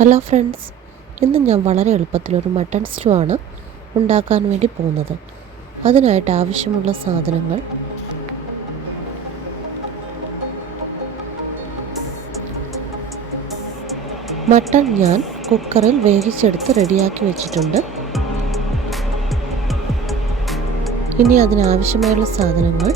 Hello friends, ഇന്ന് ഞാൻ വളരെ എളുപ്പത്തിലൊരു മട്ടൺ സ്റ്റൂ ആണ് ഉണ്ടാക്കാൻ വേണ്ടി പോകുന്നത്. അതിനായിട്ട് ആവശ്യമുള്ള സാധനങ്ങൾ: മട്ടൺ ഞാൻ കുക്കറിൽ വേവിച്ചെടുത്ത് റെഡിയാക്കി വെച്ചിട്ടുണ്ട്. ഇനി അതിനാവശ്യമായുള്ള സാധനങ്ങൾ: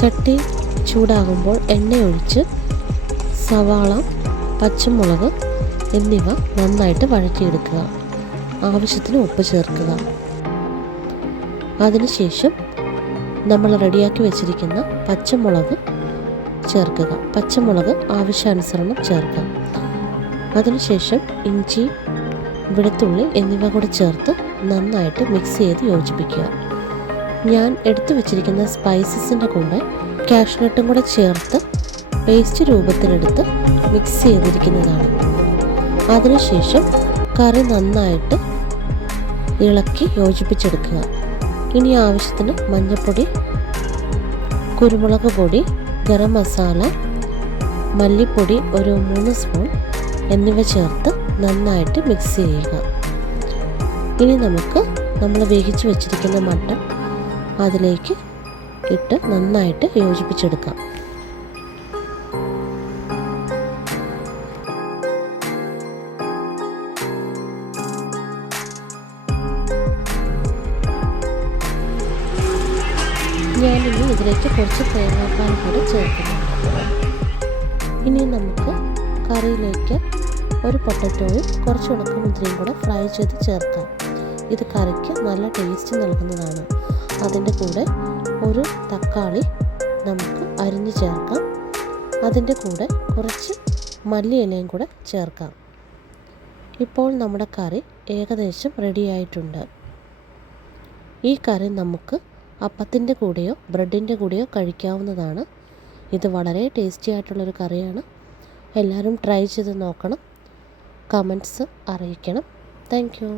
ചട്ടി ചൂടാകുമ്പോൾ എണ്ണയൊഴിച്ച് സവാള, പച്ചമുളക് എന്നിവ നന്നായിട്ട് വഴറ്റിയെടുക്കുക. ആവശ്യത്തിന് ഉപ്പ് ചേർക്കുക. അതിനുശേഷം നമ്മൾ റെഡിയാക്കി വെച്ചിരിക്കുന്ന പച്ചമുളക് ചേർക്കുക. പച്ചമുളക് ആവശ്യാനുസരണം ചേർക്കാം. അതിനുശേഷം ഇഞ്ചി, വെളുത്തുള്ളി എന്നിവ കൂടി ചേർത്ത് നന്നായിട്ട് മിക്സ് ചെയ്ത് യോജിപ്പിക്കുക. ഞാൻ എടുത്തു വെച്ചിരിക്കുന്ന സ്പൈസസിൻ്റെ കൂടെ കാഷ്നട്ടും കൂടെ ചേർത്ത് പേസ്റ്റ് രൂപത്തിലെടുത്ത് മിക്സ് ചെയ്തിരിക്കുന്നതാണ്. അതിനുശേഷം കറി നന്നായിട്ട് ഇളക്കി യോജിപ്പിച്ചെടുക്കുക. ഇനി ആവശ്യത്തിന് മഞ്ഞൾപ്പൊടി, കുരുമുളക് പൊടി, ഗരം മസാല, മല്ലിപ്പൊടി ഒരു 3 സ്പൂൺ എന്നിവ ചേർത്ത് നന്നായിട്ട് മിക്സ് ചെയ്യുക. ഇനി നമ്മൾ വേവിച്ച് വെച്ചിരിക്കുന്ന മട്ടൺ അതിലേക്ക് ഇട്ട് നന്നായിട്ട് യോജിപ്പിച്ചെടുക്കാം. ഞാനിനി ഇതിലേക്ക് കുറച്ച് തേങ്ങാപ്പാൽ കൂടി ചേർക്കുന്നുണ്ട്. ഇനി നമുക്ക് കറിയിലേക്ക് ഒരു പൊട്ടറ്റോയും കുറച്ച് ഉണക്കമുന്തിരിയും കൂടെ ഫ്രൈ ചെയ്ത് ചേർക്കാം. ഇത് കറിക്ക് നല്ല ടേസ്റ്റ് നൽകുന്നതാണ്. അതിൻ്റെ കൂടെ ഒരു തക്കാളി നമുക്ക് അരിഞ്ഞ് ചേർക്കാം. അതിൻ്റെ കൂടെ കുറച്ച് മല്ലിയിലയും കൂടെ ചേർക്കാം. ഇപ്പോൾ നമ്മുടെ കറി ഏകദേശം റെഡിയായിട്ടുണ്ട്. ഈ കറി നമുക്ക് അപ്പത്തിൻ്റെ കൂടെയോ ബ്രെഡിൻ്റെ കൂടെയോ കഴിക്കാവുന്നതാണ്. ഇത് വളരെ ടേസ്റ്റി ആയിട്ടുള്ളൊരു കറിയാണ്. എല്ലാവരും ട്രൈ ചെയ്ത് നോക്കണം. കമൻറ്റ്സ് അറിയിക്കണം. Thank you.